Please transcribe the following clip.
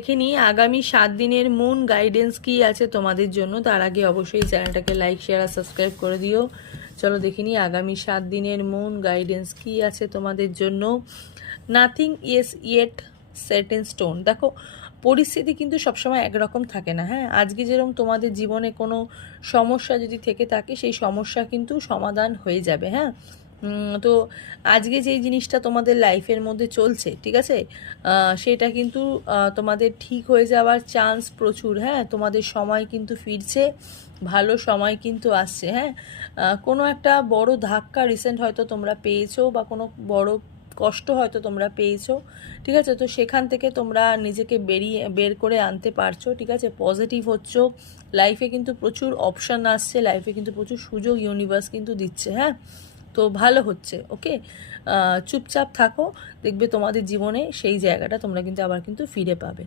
দেখে নিই আগামী 7 দিনের মুন গাইডেন্স কি আছে তোমাদের জন্য। তার আগে অবশ্যই চ্যানেলটাকে লাইক শেয়ার আর সাবস্ক্রাইব করে দিও। চলো দেখে নিই আগামী 7 দিনের মুন গাইডেন্স কি আছে তোমাদের জন্য। Nothing is yet set in stone. দেখো, পরিস্থিতি কিন্তু সবসময় একরকম থাকে না। হ্যাঁ, আজকে যেরকম তোমাদের জীবনে কোনো সমস্যা যদি থেকে থাকে, সেই সমস্যা কিন্তু সমাধান হয়ে যাবে। হ্যাঁ, তো আজকে যেই জিনিসটা তোমাদের লাইফের মধ্যে চলছে, ঠিক আছে, সেটা কিন্তু তোমাদের ঠিক হয়ে যাওয়ার চান্স প্রচুর। হ্যাঁ, তোমাদের সময় কিন্তু ফিরছে, ভালো সময় কিন্তু আসছে। হ্যাঁ, কোনো একটা বড় ধাক্কা রিসেন্ট হয়তো তোমরা পেয়েছো, বা কোনো বড় কষ্ট হয়তো তোমরা পেয়েছো, ঠিক আছে, তো সেখান থেকে তোমরা নিজেকে বের করে আনতে পারছো। ঠিক আছে, পজিটিভ হচ্ছ, লাইফে কিন্তু প্রচুর অপশান আসছে, লাইফে কিন্তু প্রচুর সুযোগ ইউনিভার্স কিন্তু দিচ্ছে। হ্যাঁ, তো ভালো হচ্ছে। ওকে, চুপচাপ থাকো, দেখবে তোমাদের জীবনে সেই জায়গাটা তোমরা কিন্তু আবার কিন্তু ফিরে পাবে।